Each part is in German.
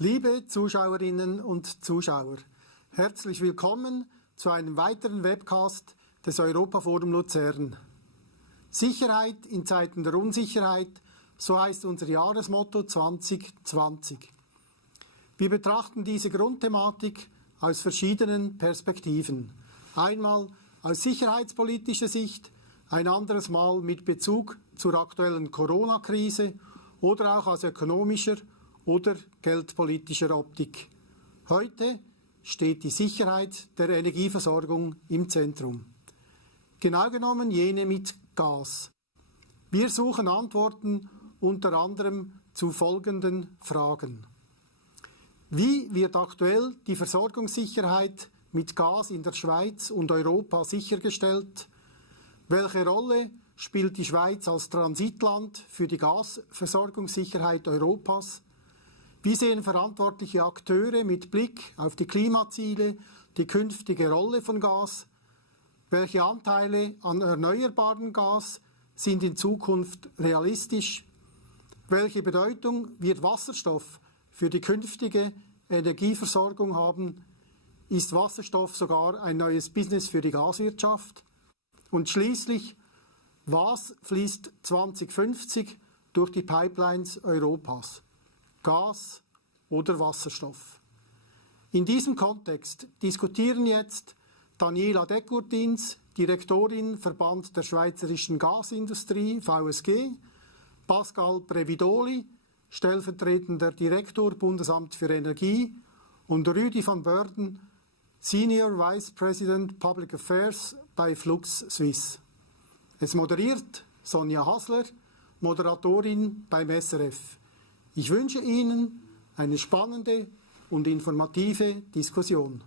Liebe Zuschauerinnen und Zuschauer, herzlich willkommen zu einem weiteren Webcast des Europaforum Luzern. Sicherheit in Zeiten der Unsicherheit, so heißt unser Jahresmotto 2020. Wir betrachten diese Grundthematik aus verschiedenen Perspektiven. Einmal aus sicherheitspolitischer Sicht, ein anderes Mal mit Bezug zur aktuellen Corona-Krise oder auch aus ökonomischer oder geldpolitischer Optik. Heute steht die Sicherheit der Energieversorgung im Zentrum. Genau genommen jene mit Gas. Wir suchen Antworten unter anderem zu folgenden Fragen. Wie wird aktuell die Versorgungssicherheit mit Gas in der Schweiz und Europa sichergestellt? Welche Rolle spielt die Schweiz als Transitland für die Gasversorgungssicherheit Europas? Wie sehen verantwortliche Akteure mit Blick auf die Klimaziele die künftige Rolle von Gas? Welche Anteile an erneuerbarem Gas sind in Zukunft realistisch? Welche Bedeutung wird Wasserstoff für die künftige Energieversorgung haben? Ist Wasserstoff sogar ein neues Business für die Gaswirtschaft? Und schließlich, was fließt 2050 durch die Pipelines Europas? Gas oder Wasserstoff? In diesem Kontext diskutieren jetzt Daniela Decurtins, Direktorin Verband der Schweizerischen Gasindustrie, VSG, Pascal Previdoli, stellvertretender Direktor Bundesamt für Energie und Rudy von Beurden, Senior Vice President Public Affairs bei FluxSwiss. Es moderiert Sonja Hasler, Moderatorin beim SRF. Ich wünsche Ihnen eine spannende und informative Diskussion.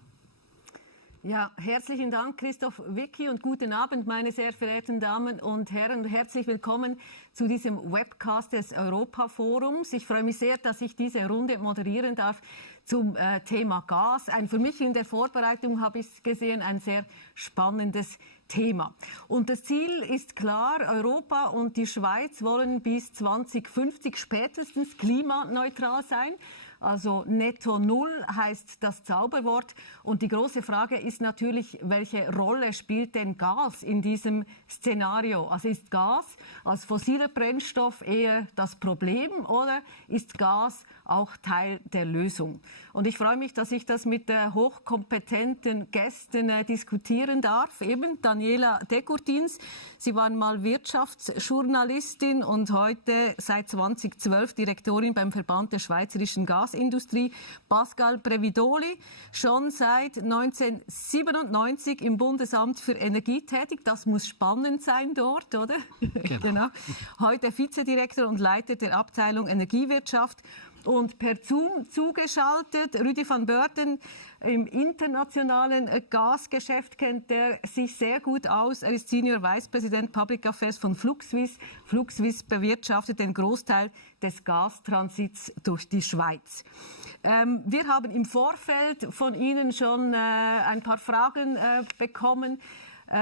Ja, herzlichen Dank, Christoph Wicki, und guten Abend, meine sehr verehrten Damen und Herren. Herzlich willkommen zu diesem Webcast des Europaforums. Ich freue mich sehr, dass ich diese Runde moderieren darf zum Thema Gas. Für mich in der Vorbereitung habe ich gesehen, ein sehr spannendes Thema. Und das Ziel ist klar, Europa und die Schweiz wollen bis 2050 spätestens klimaneutral sein. Also netto null heißt das Zauberwort. Und die große Frage ist natürlich, welche Rolle spielt denn Gas in diesem Szenario? Also ist Gas als fossiler Brennstoff eher das Problem oder ist Gas auch Teil der Lösung? Und ich freue mich, dass ich das mit hochkompetenten Gästen diskutieren darf. Eben Daniela Decurtins. Sie waren mal Wirtschaftsjournalistin und heute seit 2012 Direktorin beim Verband der Schweizerischen Gasindustrie. Pascal Previdoli, schon seit 1997 im Bundesamt für Energie tätig. Das muss spannend sein dort, oder? Genau. Heute Vizedirektor und Leiter der Abteilung Energiewirtschaft. Und per Zoom zugeschaltet, Rudy von Beurden, im internationalen Gasgeschäft kennt er sich sehr gut aus. Er ist Senior Vice President Public Affairs von FluxSwiss. FluxSwiss bewirtschaftet den Großteil des Gastransits durch die Schweiz. Wir haben im Vorfeld von Ihnen schon ein paar Fragen bekommen.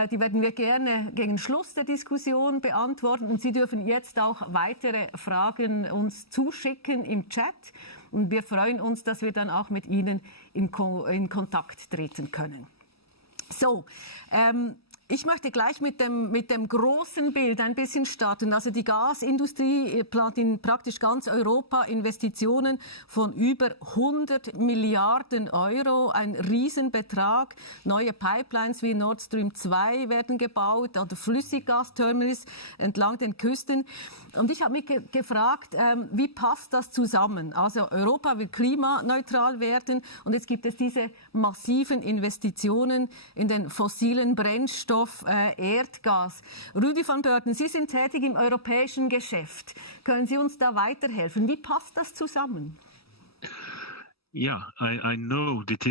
Die werden wir gerne gegen Schluss der Diskussion beantworten. Und Sie dürfen jetzt auch weitere Fragen uns zuschicken im Chat. Und wir freuen uns, dass wir dann auch mit Ihnen in Kontakt treten können. So, ich möchte gleich mit dem großen Bild ein bisschen starten. Also die Gasindustrie plant in praktisch ganz Europa Investitionen von über 100 Milliarden Euro, ein Riesenbetrag. Neue Pipelines wie Nordstream 2 werden gebaut oder Flüssiggasterminals entlang den Küsten. Und ich habe mich gefragt, wie passt das zusammen? Also Europa will klimaneutral werden und jetzt gibt es diese massiven Investitionen in den fossilen Brennstoff, Erdgas. Rudy von Beurden, Sie sind tätig im europäischen Geschäft. Können Sie uns da weiterhelfen? Wie passt das zusammen? Yeah, I know that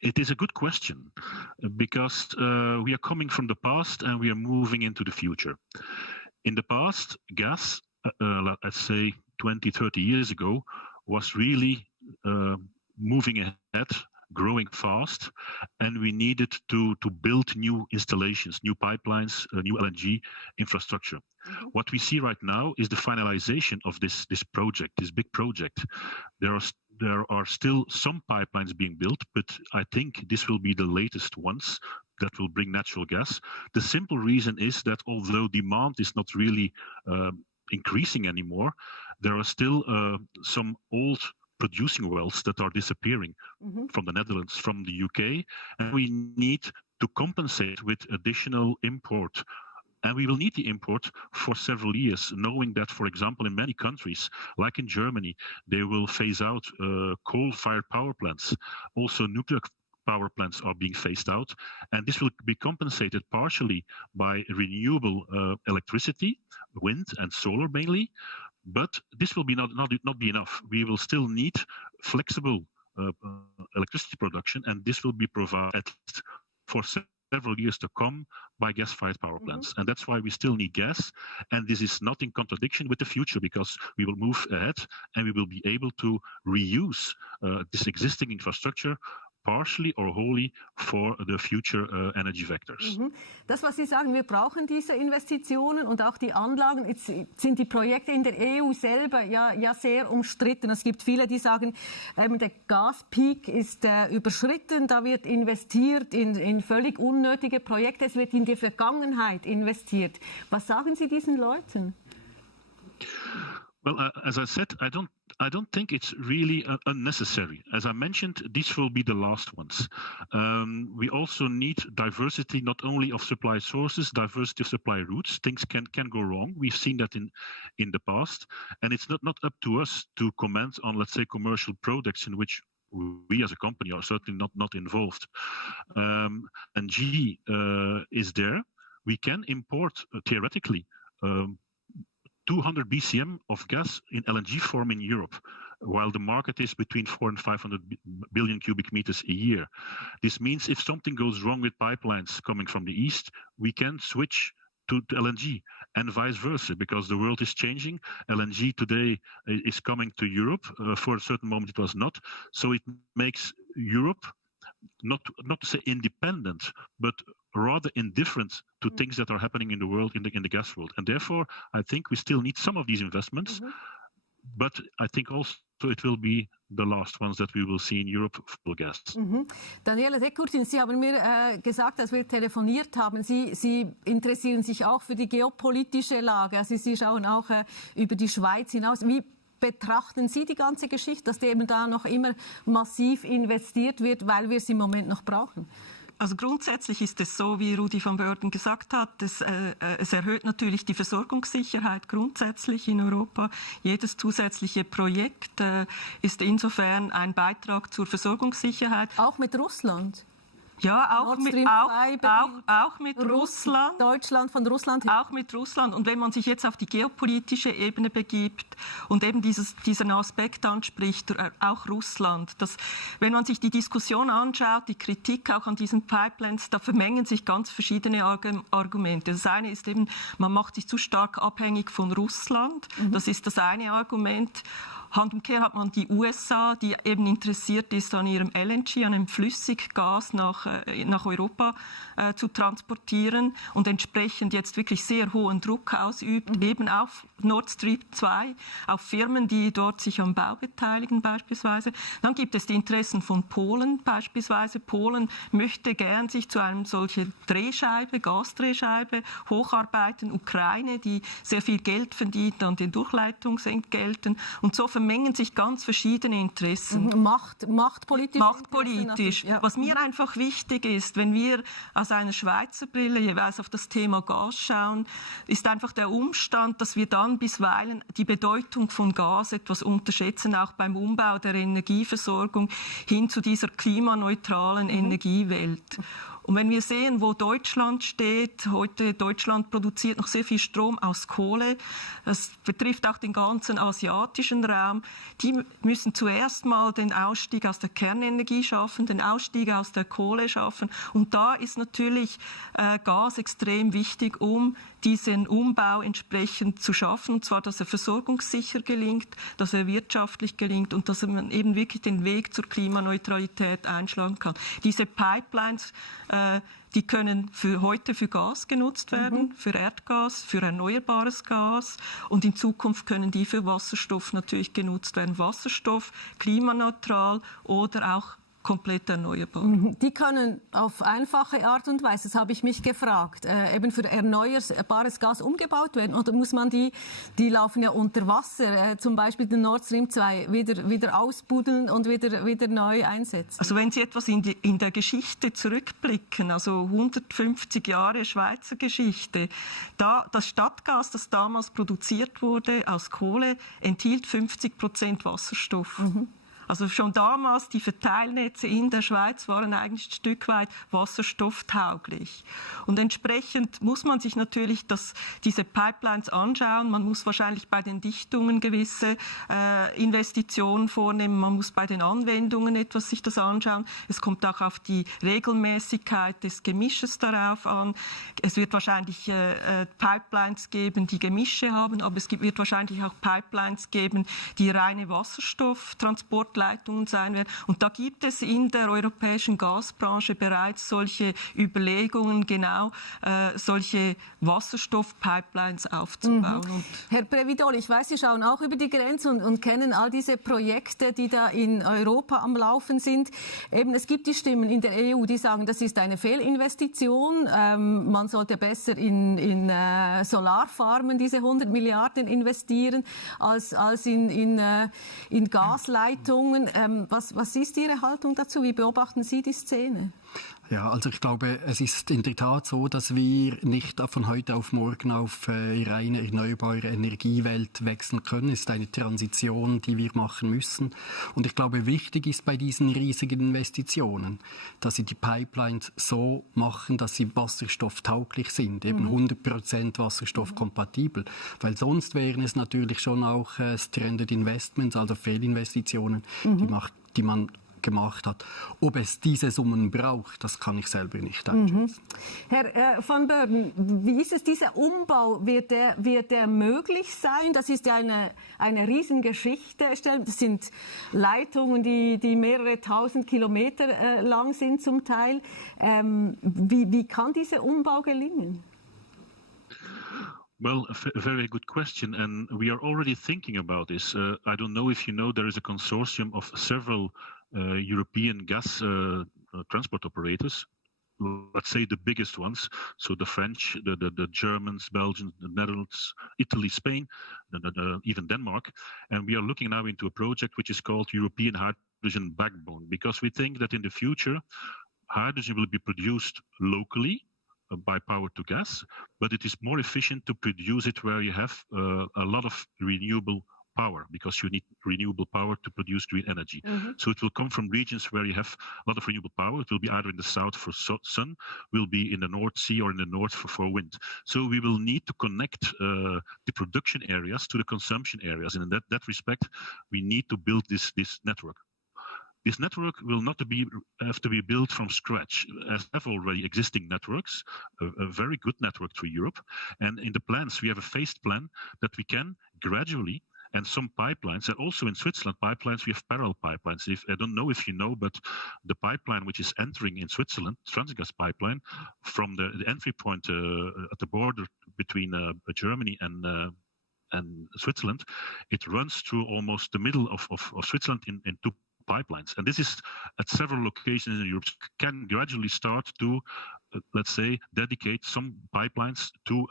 it is a good question because we are coming from the past and we are moving into the future. In the past, gas, let's say 20, 30 years ago, was really moving ahead growing fast, and we needed to build new installations, new pipelines, new LNG infrastructure. Mm-hmm. What we see right now is the finalization of this project, this big project. There are still some pipelines being built, but I think this will be the latest ones that will bring natural gas. The simple reason is that although demand is not really increasing anymore, there are still some old producing wells that are disappearing from the Netherlands, from the UK, and we need to compensate with additional import. And we will need the import for several years, knowing that, for example, in many countries, like in Germany, they will phase out coal-fired power plants. Also, nuclear power plants are being phased out. And this will be compensated partially by renewable electricity, wind and solar mainly. But this will be not be enough. We will still need flexible electricity production, and this will be provided for several years to come by gas-fired power plants. And that's why we still need gas. And this is not in contradiction with the future, because we will move ahead and we will be able to reuse this existing infrastructure partially or wholly for the future energy vectors. Das, was Sie sagen, wir brauchen diese Investitionen und auch die Anlagen. Jetzt sind die Projekte in der EU selber ja sehr umstritten. Es gibt viele, die sagen, der Gaspeak ist überschritten, da wird investiert in völlig unnötige Projekte, es wird in die Vergangenheit investiert. Was sagen Sie diesen Leuten? Well, as I said, I don't think it's really unnecessary. As I mentioned, these will be the last ones. We also need diversity, not only of supply sources, diversity of supply routes. Things can go wrong. We've seen that in the past. And it's not up to us to comment on, let's say, commercial products in which we as a company are certainly not involved. LNG is there. We can import, theoretically, 200 BCM of gas in LNG form in Europe, while the market is between 400 and 500 billion cubic meters a year. This means if something goes wrong with pipelines coming from the east, we can switch to LNG and vice versa, because the world is changing. LNG today is coming to Europe. For a certain moment it was not. So it makes Europe not to say independent, but rather indifferent to things that are happening in the world, in the gas world. And therefore, I think we still need some of these investments, but I think also it will be the last ones that we will see in Europe for gas. Daniela, Decurtins, Sie haben mir gesagt, als wir telefoniert haben, Sie interessieren sich auch für die geopolitische Lage. Also Sie schauen auch über die Schweiz hinaus. Wie betrachten Sie die ganze Geschichte, dass eben da noch immer massiv investiert wird, weil wir es im Moment noch brauchen? Also grundsätzlich ist es so, wie Rudy von Beurden gesagt hat, es erhöht natürlich die Versorgungssicherheit grundsätzlich in Europa. Jedes zusätzliche Projekt ist insofern ein Beitrag zur Versorgungssicherheit. Auch mit Russland? Ja, auch mit Russland. Deutschland von Russland her. Auch mit Russland. Und wenn man sich jetzt auf die geopolitische Ebene begibt und eben diesen Aspekt anspricht, auch Russland, wenn man sich die Diskussion anschaut, die Kritik auch an diesen Pipelines, da vermengen sich ganz verschiedene Argumente. Das eine ist eben, man macht sich zu stark abhängig von Russland. Das ist das eine Argument. Hand und Kehr hat man die USA, die eben interessiert ist an ihrem LNG, an einem Flüssiggas nach Europa zu transportieren und entsprechend jetzt wirklich sehr hohen Druck ausübt, eben auf Nordstream 2, auf Firmen, die dort sich am Bau beteiligen beispielsweise. Dann gibt es die Interessen von Polen beispielsweise. Polen möchte gern sich zu einem solchen Gasdrehscheibe hocharbeiten. Ukraine, die sehr viel Geld verdient an den Durchleitungsentgelten. Und so vermengen sich ganz verschiedene Interessen. Machtpolitisch. Ja. Was mir einfach wichtig ist, wenn wir aus einer Schweizer Brille jeweils auf das Thema Gas schauen, ist einfach der Umstand, dass wir dann bisweilen die Bedeutung von Gas etwas unterschätzen, auch beim Umbau der Energieversorgung hin zu dieser klimaneutralen Energiewelt. Und wenn wir sehen, wo Deutschland steht, heute Deutschland produziert noch sehr viel Strom aus Kohle, das betrifft auch den ganzen asiatischen Raum, die müssen zuerst mal den Ausstieg aus der Kernenergie schaffen, den Ausstieg aus der Kohle schaffen. Und da ist natürlich Gas extrem wichtig, um diesen Umbau entsprechend zu schaffen, und zwar, dass er versorgungssicher gelingt, dass er wirtschaftlich gelingt und dass man eben wirklich den Weg zur Klimaneutralität einschlagen kann. Diese Pipelines, die können heute für Gas genutzt werden, für Erdgas, für erneuerbares Gas, und in Zukunft können die für Wasserstoff natürlich genutzt werden. Wasserstoff, klimaneutral oder auch komplett erneuerbar. Die können auf einfache Art und Weise, das habe ich mich gefragt, eben für erneuerbares Gas umgebaut werden? Oder muss man die laufen ja unter Wasser, zum Beispiel den Nordstream 2, wieder ausbuddeln und wieder neu einsetzen? Also wenn Sie etwas in der Geschichte zurückblicken, also 150 Jahre Schweizer Geschichte, das Stadtgas, das damals produziert wurde aus Kohle, enthielt 50% Wasserstoff. Also schon damals, die Verteilnetze in der Schweiz waren eigentlich ein Stück weit wasserstofftauglich. Und entsprechend muss man sich natürlich diese Pipelines anschauen. Man muss wahrscheinlich bei den Dichtungen gewisse Investitionen vornehmen. Man muss bei den Anwendungen sich das anschauen. Es kommt auch auf die Regelmäßigkeit des Gemisches darauf an. Es wird wahrscheinlich Pipelines geben, die Gemische haben, aber es wird wahrscheinlich auch Pipelines geben, die reine Wasserstofftransportleitungen sein werden. Und da gibt es in der europäischen Gasbranche bereits solche Überlegungen, genau solche Wasserstoffpipelines aufzubauen. Herr Previdoli, ich weiß, Sie schauen auch über die Grenze und kennen all diese Projekte, die da in Europa am Laufen sind. Eben, es gibt die Stimmen in der EU, die sagen, das ist eine Fehlinvestition. Man sollte besser in Solarfarmen diese 100 Milliarden investieren, als in Gasleitungen. Was ist Ihre Haltung dazu? Wie beobachten Sie die Szene? Ja, also ich glaube, es ist in der Tat so, dass wir nicht von heute auf morgen auf reine erneuerbare Energiewelt wechseln können. Es ist eine Transition, die wir machen müssen. Und ich glaube, wichtig ist bei diesen riesigen Investitionen, dass sie die Pipelines so machen, dass sie wasserstofftauglich sind, eben 100% wasserstoffkompatibel. Weil sonst wären es natürlich schon auch stranded Investments, also Fehlinvestitionen, die man gemacht hat. Ob es diese Summen braucht, das kann ich selber nicht einschätzen. Herr von Beurden, wie ist es, dieser Umbau, wird der möglich sein? Das ist ja eine Riesengeschichte. Das sind Leitungen, die mehrere tausend Kilometer lang sind zum Teil. Wie kann dieser Umbau gelingen? Well, a very good question, and we are already thinking about this. I don't know if you know, there is a consortium of several European gas transport operators. Let's say the biggest ones, so the French, the Germans, Belgians, the Netherlands, Italy, Spain, even Denmark. And we are looking now into a project which is called European Hydrogen Backbone, because we think that in the future, hydrogen will be produced locally by power to gas, but it is more efficient to produce it where you have a lot of renewable power, because you need renewable power to produce green energy. So it will come from regions where you have a lot of renewable power. It will be either in the south for sun, will be in the North Sea, or in the north for wind. So we will need to connect the production areas to the consumption areas. And in that respect, we need to build this network. This network will not have to be built from scratch, as have already existing networks, a very good network through Europe. And in the plans, we have a phased plan that we can gradually, and some pipelines, and also in Switzerland pipelines, we have parallel pipelines. I don't know if you know, but the pipeline which is entering in Switzerland, Transit gas pipeline, from the entry point at the border between Germany and Switzerland, it runs through almost the middle of Switzerland in two pipelines. And this is at several locations in Europe, can gradually start to, let's say, dedicate some pipelines to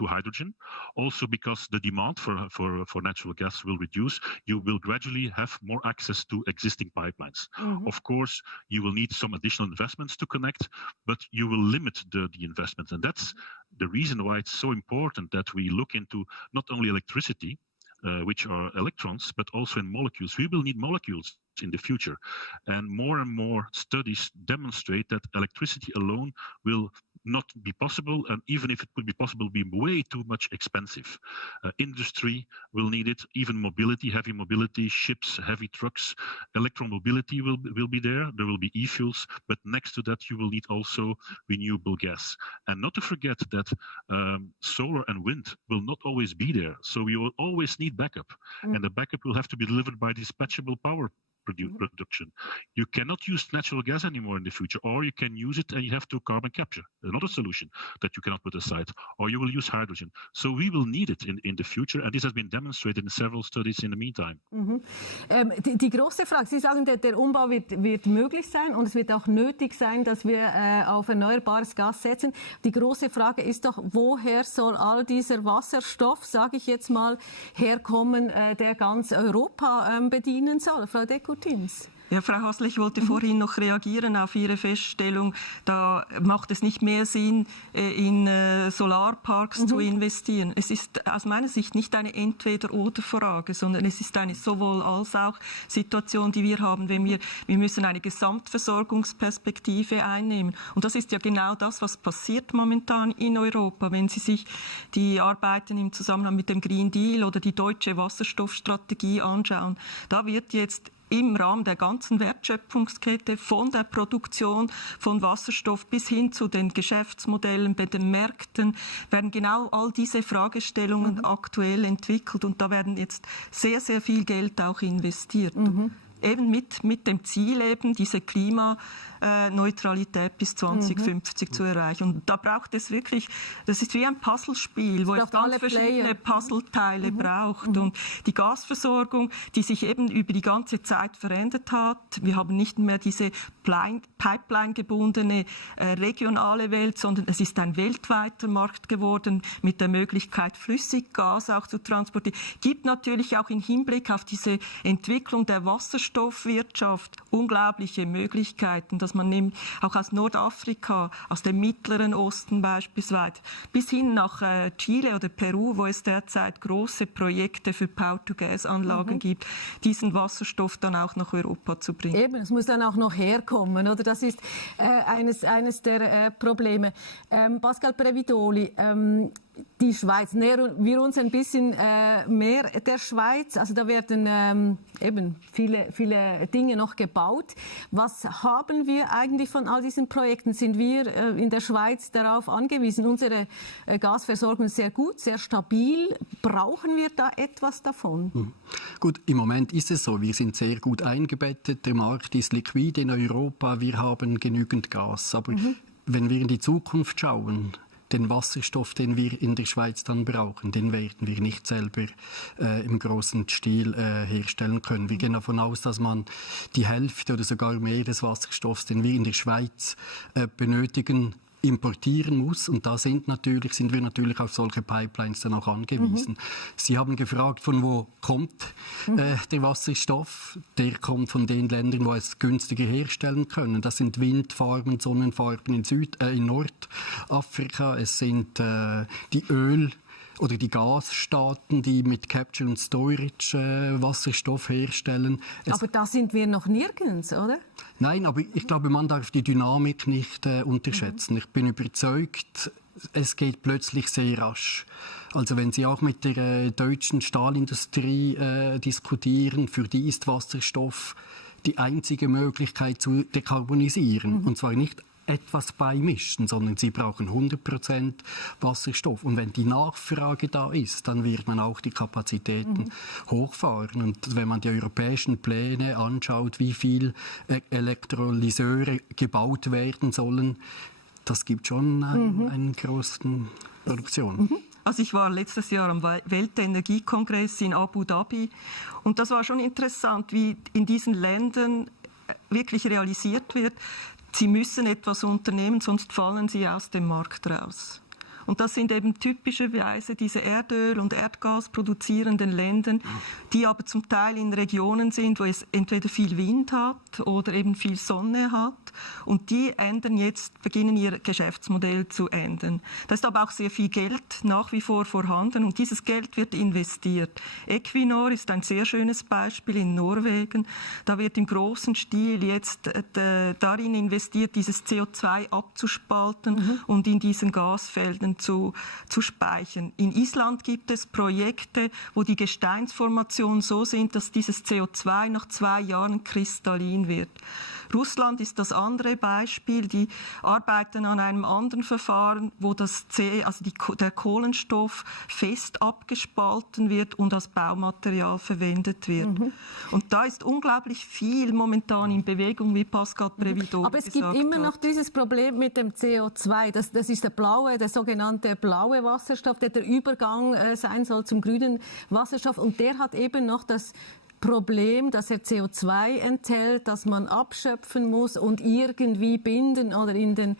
hydrogen. Also because the demand for natural gas will reduce, you will gradually have more access to existing pipelines. Of course, you will need some additional investments to connect, but you will limit the investments. And that's the reason why it's so important that we look into not only electricity, which are electrons, but also in molecules. We will need molecules in the future. And more studies demonstrate that electricity alone will not be possible, and even if it would be possible, be way too much expensive. Industry will need it, even mobility, heavy mobility, ships, heavy trucks, electromobility will be there. There will be e-fuels, but next to that you will need also renewable gas. And not to forget that solar and wind will not always be there, so we will always need backup, and the backup will have to be delivered by dispatchable power production. You cannot use natural gas anymore in the future, or you can use it and you have to carbon capture, another solution that you cannot put aside, or you will use hydrogen. So we will need it in the future, and this has been demonstrated in several studies in the meantime. Die große Frage, Sie sagen, der Umbau wird möglich sein und es wird auch nötig sein, dass wir auf erneuerbares Gas setzen. Die große Frage ist doch, woher soll all dieser Wasserstoff, sage ich jetzt mal, herkommen, der ganz Europa bedienen soll? Frau Decurtins. Ja, Frau Hasler, ich wollte vorhin noch reagieren auf Ihre Feststellung, da macht es nicht mehr Sinn, in Solarparks zu investieren. Es ist aus meiner Sicht nicht eine Entweder-oder-Frage, sondern es ist eine Sowohl-als-auch-Situation, die wir haben, wenn wir müssen eine Gesamtversorgungsperspektive einnehmen. Und das ist ja genau das, was passiert momentan in Europa. Wenn Sie sich die Arbeiten im Zusammenhang mit dem Green Deal oder die deutsche Wasserstoffstrategie anschauen, da wird jetzt im Rahmen der ganzen Wertschöpfungskette, von der Produktion von Wasserstoff bis hin zu den Geschäftsmodellen bei den Märkten, werden genau all diese Fragestellungen aktuell entwickelt. Und da werden jetzt sehr, sehr viel Geld auch investiert. Eben mit dem Ziel, eben diese Klimaneutralität bis 2050 zu erreichen. Und da braucht es wirklich, das ist wie ein Puzzlespiel, wo es ganz verschiedene Puzzleteile braucht. Und die Gasversorgung, die sich eben über die ganze Zeit verändert hat, wir haben nicht mehr diese Pipeline-gebundene regionale Welt, sondern es ist ein weltweiter Markt geworden mit der Möglichkeit, Flüssiggas auch zu transportieren. Gibt natürlich auch im Hinblick auf diese Entwicklung der Wasserstoffwirtschaft unglaubliche Möglichkeiten, dass man nimmt, auch aus Nordafrika, aus dem Mittleren Osten beispielsweise, bis hin nach Chile oder Peru, wo es derzeit große Projekte für Power-to-Gas-Anlagen gibt, diesen Wasserstoff dann auch nach Europa zu bringen. Eben, es muss dann auch noch herkommen, oder? Das ist eines der Probleme. Pascal Previdoli, die Schweiz, nähern wir uns ein bisschen mehr der Schweiz. Also da werden eben viele Dinge noch gebaut. Was haben wir eigentlich von all diesen Projekten? Sind wir in der Schweiz darauf angewiesen? Unsere Gasversorgung ist sehr gut, sehr stabil. Brauchen wir da etwas davon? Gut, im Moment ist es so. Wir sind sehr gut eingebettet. Der Markt ist liquide in Europa. Wir haben genügend Gas. Aber wenn wir in die Zukunft schauen, den Wasserstoff, den wir in der Schweiz dann brauchen, den werden wir nicht selber im großen Stil herstellen können. Wir gehen davon aus, dass man die Hälfte oder sogar mehr des Wasserstoffs, den wir in der Schweiz benötigen, importieren muss. Und da sind wir natürlich auf solche Pipelines dann auch angewiesen. Sie haben gefragt, von wo kommt der Wasserstoff? Der kommt von den Ländern, wo es günstiger herstellen können. Das sind Windfarmen, Sonnenfarmen in Nordafrika. Es sind die Öl- oder die Gasstaaten, die mit Capture und Storage Wasserstoff herstellen. Aber da sind wir noch nirgends, oder? Nein, aber ich glaube, man darf die Dynamik nicht unterschätzen. Ich bin überzeugt, es geht plötzlich sehr rasch. Also wenn Sie auch mit der deutschen Stahlindustrie diskutieren, für die ist Wasserstoff die einzige Möglichkeit zu dekarbonisieren. Und zwar nicht etwas beimischen, sondern sie brauchen 100% Wasserstoff. Und wenn die Nachfrage da ist, dann wird man auch die Kapazitäten hochfahren. Und wenn man die europäischen Pläne anschaut, wie viel Elektrolyseure gebaut werden sollen, das gibt schon einen großen Produktion. Also ich war letztes Jahr am Weltenergiekongress in Abu Dhabi und das war schon interessant, wie in diesen Ländern wirklich realisiert wird, sie müssen etwas unternehmen, sonst fallen sie aus dem Markt raus. Und das sind eben typischerweise diese Erdöl- und Erdgas produzierenden Länder, die aber zum Teil in Regionen sind, wo es entweder viel Wind hat oder eben viel Sonne hat. Und die beginnen ihr Geschäftsmodell zu ändern. Da ist aber auch sehr viel Geld nach wie vor vorhanden und dieses Geld wird investiert. Equinor ist ein sehr schönes Beispiel in Norwegen. Da wird im großen Stil jetzt darin investiert, dieses CO2 abzuspalten und in diesen Gasfeldern zu speichern. In Island gibt es Projekte, wo die Gesteinsformationen so sind, dass dieses CO2 nach 2 Jahren kristallin wird. Russland ist das andere Beispiel. Die arbeiten an einem anderen Verfahren, wo der Kohlenstoff fest abgespalten wird und als Baumaterial verwendet wird. Und da ist unglaublich viel momentan in Bewegung, wie Pascal Previdoli Aber es gibt immer noch dieses Problem mit dem CO2. Das ist der sogenannte blaue Wasserstoff, der Übergang sein soll zum grünen Wasserstoff. Und der hat eben noch das Problem, dass er CO2 enthält, dass man abschöpfen muss und irgendwie binden oder in den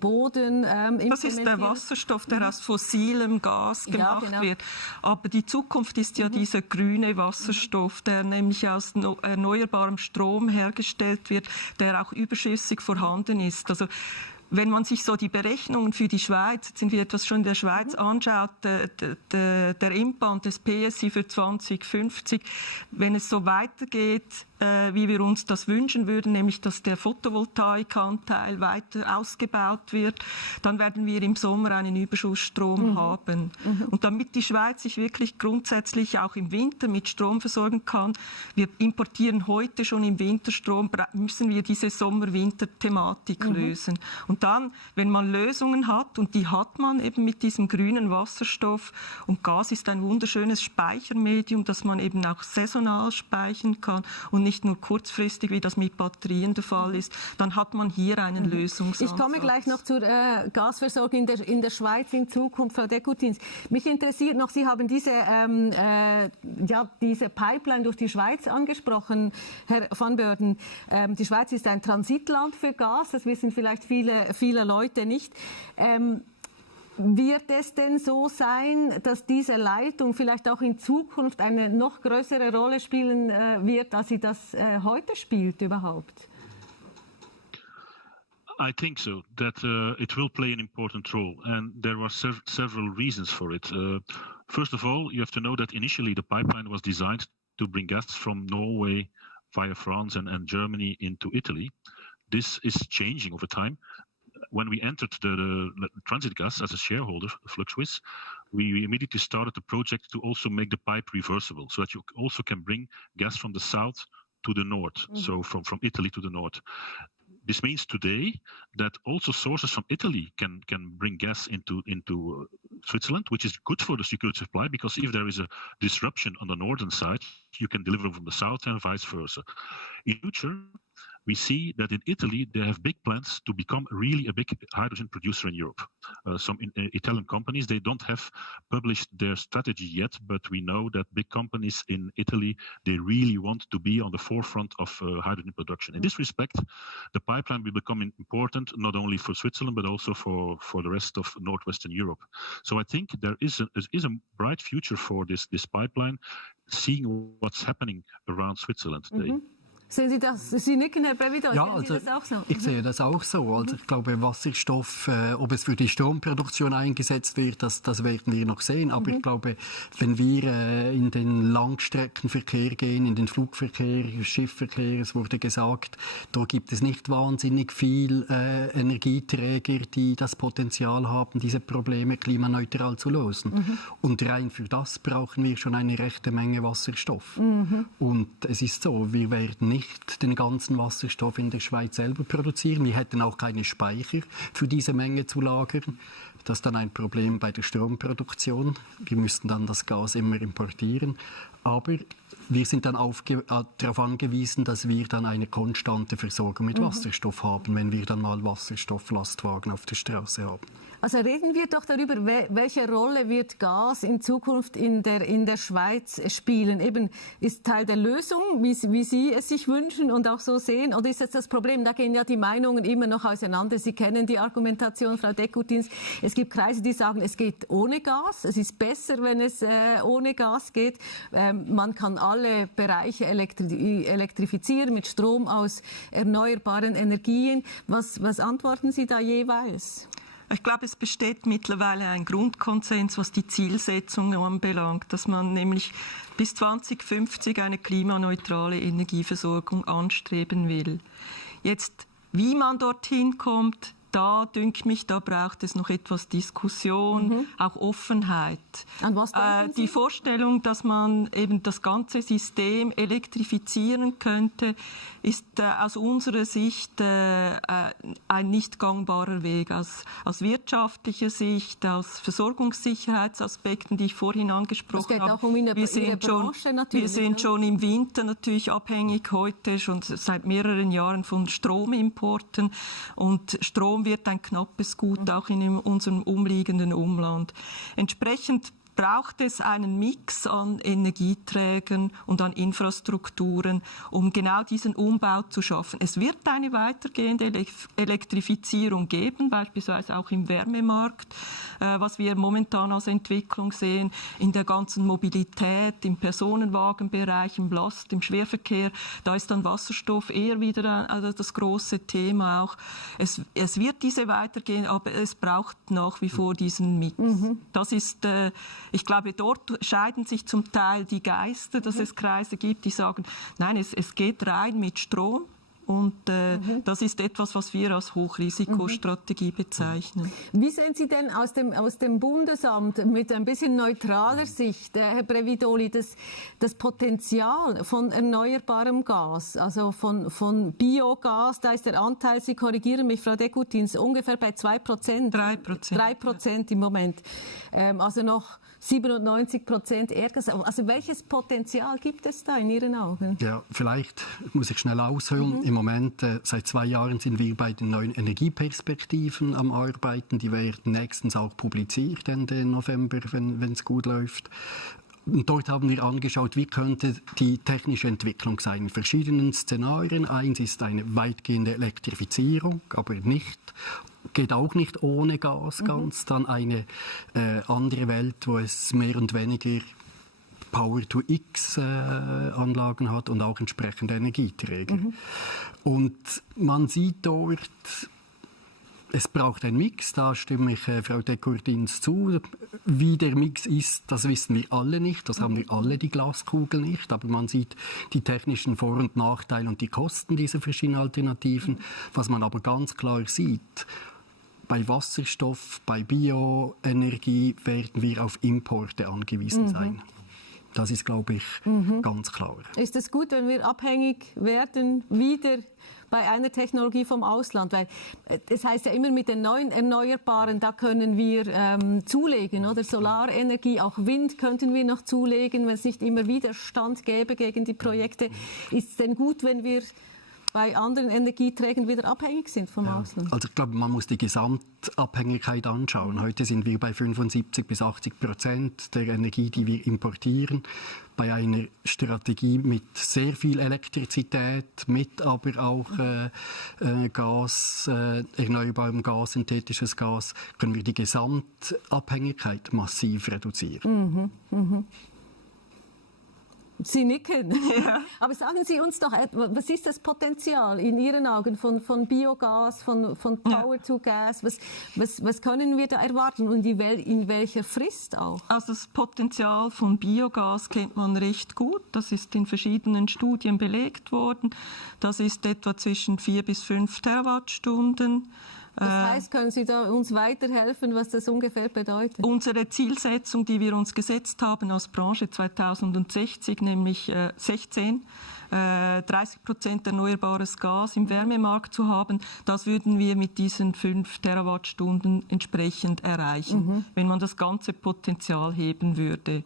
Boden Das ist der Wasserstoff, der aus fossilem Gas gemacht wird. Aber die Zukunft ist ja dieser grüne Wasserstoff, der nämlich aus erneuerbarem Strom hergestellt wird, der auch überschüssig vorhanden ist. Also wenn man sich so die Berechnungen für die Schweiz, jetzt sind wir etwas schon in der Schweiz, anschaut, der IMPA und das PSI für 2050, wenn es so weitergeht, wie wir uns das wünschen würden, nämlich dass der Photovoltaikanteil weiter ausgebaut wird, dann werden wir im Sommer einen Überschussstrom haben. Und damit die Schweiz sich wirklich grundsätzlich auch im Winter mit Strom versorgen kann, wir importieren heute schon im Winterstrom, müssen wir diese Sommer-Winter-Thematik lösen. Und dann, wenn man Lösungen hat, und die hat man eben mit diesem grünen Wasserstoff, und Gas ist ein wunderschönes Speichermedium, das man eben auch saisonal speichern kann und nicht nur kurzfristig, wie das mit Batterien der Fall ist, dann hat man hier einen Lösungsansatz. Ich komme gleich noch zur Gasversorgung in der Schweiz in Zukunft, Frau Decurtins. Mich interessiert noch, Sie haben diese Pipeline durch die Schweiz angesprochen, Herr van Beurden. Die Schweiz ist ein Transitland für Gas, das wissen vielleicht viele Leute nicht. Wird es denn so sein, dass diese Leitung vielleicht auch in Zukunft eine noch größere Rolle spielen wird, als sie das heute spielt überhaupt? I think so, that it will play an important role, and there are several reasons for it. First of all, you have to know that initially the pipeline was designed to bring gas from Norway via France and Germany into Italy. This is changing over time. When we entered the transit gas as a shareholder, FluxSwiss, we immediately started the project to also make the pipe reversible, so that you also can bring gas from the south to the north, so from Italy to the north. This means today that also sources from Italy can bring gas into Switzerland, which is good for the security supply, because if there is a disruption on the northern side, you can deliver from the south and vice versa. In future, we see that in Italy, they have big plans to become really a big hydrogen producer in Europe. Some Italian companies, they don't have published their strategy yet, but we know that big companies in Italy, they really want to be on the forefront of hydrogen production. In this respect, the pipeline will become important not only for Switzerland, but also for the rest of Northwestern Europe. So I think there is a bright future for this pipeline, seeing what's happening around Switzerland today. Sehen Sie das? Sie nicken, Herr Previdoli. Ja, also das auch so? Ich sehe das auch so. Also ich glaube, Wasserstoff, ob es für die Stromproduktion eingesetzt wird, das werden wir noch sehen. Aber ich glaube, wenn wir in den Langstreckenverkehr gehen, in den Flugverkehr, Schiffverkehr, es wurde gesagt, da gibt es nicht wahnsinnig viel Energieträger, die das Potenzial haben, diese Probleme klimaneutral zu lösen. Und rein für das brauchen wir schon eine rechte Menge Wasserstoff. Und es ist so, wir werden nicht den ganzen Wasserstoff in der Schweiz selber produzieren. Wir hätten auch keine Speicher für diese Menge zu lagern. Das ist dann ein Problem bei der Stromproduktion. Wir müssten dann das Gas immer importieren. Aber wir sind dann darauf angewiesen, dass wir dann eine konstante Versorgung mit Wasserstoff haben, wenn wir dann mal Wasserstofflastwagen auf der Straße haben. Also reden wir doch darüber, welche Rolle wird Gas in Zukunft in der Schweiz spielen? Eben, ist Teil der Lösung, wie Sie es sich wünschen und auch so sehen? Oder ist das Problem? Da gehen ja die Meinungen immer noch auseinander. Sie kennen die Argumentation, Frau Decurtins. Es gibt Kreise, die sagen, es geht ohne Gas. Es ist besser, wenn es ohne Gas geht. Man kann alle Bereiche elektrifizieren mit Strom aus erneuerbaren Energien. Was antworten Sie da jeweils? Ich glaube, es besteht mittlerweile ein Grundkonsens, was die Zielsetzung anbelangt, dass man nämlich bis 2050 eine klimaneutrale Energieversorgung anstreben will. Jetzt, wie man dorthin kommt, da dünkt mich, da braucht es noch etwas Diskussion, auch Offenheit. An was denken Sie? Die Vorstellung, dass man eben das ganze System elektrifizieren könnte, ist aus unserer Sicht ein nicht gangbarer Weg. Aus wirtschaftlicher Sicht, aus Versorgungssicherheitsaspekten, die ich vorhin angesprochen habe. Es geht auch um Ihre Branche natürlich. Wir sind schon im Winter natürlich abhängig, heute schon seit mehreren Jahren von Stromimporten. Und Strom wird ein knappes Gut, auch in unserem umliegenden Umland. Entsprechend braucht es einen Mix an Energieträgern und an Infrastrukturen, um genau diesen Umbau zu schaffen. Es wird eine weitergehende Elektrifizierung geben, beispielsweise auch im Wärmemarkt, was wir momentan als Entwicklung sehen, in der ganzen Mobilität, im Personenwagenbereich, im Last-, im Schwerverkehr. Da ist dann Wasserstoff eher wieder das große Thema auch. Es wird diese weitergehen, aber es braucht nach wie vor diesen Mix. Das ist ich glaube, dort scheiden sich zum Teil die Geister, dass es Kreise gibt, die sagen, nein, es geht rein mit Strom. Und das ist etwas, was wir als Hochrisikostrategie bezeichnen. Wie sehen Sie denn aus dem Bundesamt mit ein bisschen neutraler Sicht, Herr Previdoli, das Potenzial von erneuerbarem Gas, also von Biogas, da ist der Anteil, Sie korrigieren mich, Frau Decurtins, ungefähr bei 2%. 3% im Moment. Also noch 97% Erdgas. Also welches Potenzial gibt es da in Ihren Augen? Ja, vielleicht muss ich schnell ausholen. Im Moment, seit 2 Jahren sind wir bei den neuen Energieperspektiven am Arbeiten. Die werden nächstens auch publiziert Ende November, wenn es gut läuft. Und dort haben wir angeschaut, wie könnte die technische Entwicklung sein in verschiedenen Szenarien. Eins ist eine weitgehende Elektrifizierung, aber geht auch nicht ohne Gas ganz. Dann eine andere Welt, wo es mehr und weniger Power-to-X-Anlagen hat und auch entsprechende Energieträger. Und man sieht dort, es braucht einen Mix, da stimme ich Frau Decurtins zu. Wie der Mix ist, das wissen wir alle nicht, das haben wir alle die Glaskugel nicht, aber man sieht die technischen Vor- und Nachteile und die Kosten dieser verschiedenen Alternativen. Was man aber ganz klar sieht, bei Wasserstoff, bei Bioenergie werden wir auf Importe angewiesen sein. Das ist, glaube ich, ganz klar. Ist es gut, wenn wir abhängig werden wieder bei einer Technologie vom Ausland? Weil das heißt ja immer mit den neuen Erneuerbaren, da können wir zulegen, oder? Solarenergie, auch Wind könnten wir noch zulegen, wenn es nicht immer Widerstand gäbe gegen die Projekte. Ist es denn gut, wenn wir bei anderen Energieträgern wieder abhängig sind vom Ausland? Also ich glaube, man muss die Gesamtabhängigkeit anschauen. Heute sind wir bei 75-80% der Energie, die wir importieren. Bei einer Strategie mit sehr viel Elektrizität, mit aber auch Gas, erneuerbarem Gas, synthetisches Gas, können wir die Gesamtabhängigkeit massiv reduzieren. Sie nicken. Ja. Aber sagen Sie uns doch, was ist das Potenzial in Ihren Augen von Biogas, von Power to Gas? Was können wir da erwarten und in welcher Frist auch? Also das Potenzial von Biogas kennt man recht gut. Das ist in verschiedenen Studien belegt worden. Das ist etwa zwischen 4 bis 5 Terawattstunden. Das heißt, können Sie da uns weiterhelfen, was das ungefähr bedeutet? Unsere Zielsetzung, die wir uns gesetzt haben als Branche 2060, nämlich 16, 30% erneuerbares Gas im Wärmemarkt zu haben, das würden wir mit diesen 5 Terawattstunden entsprechend erreichen, wenn man das ganze Potenzial heben würde.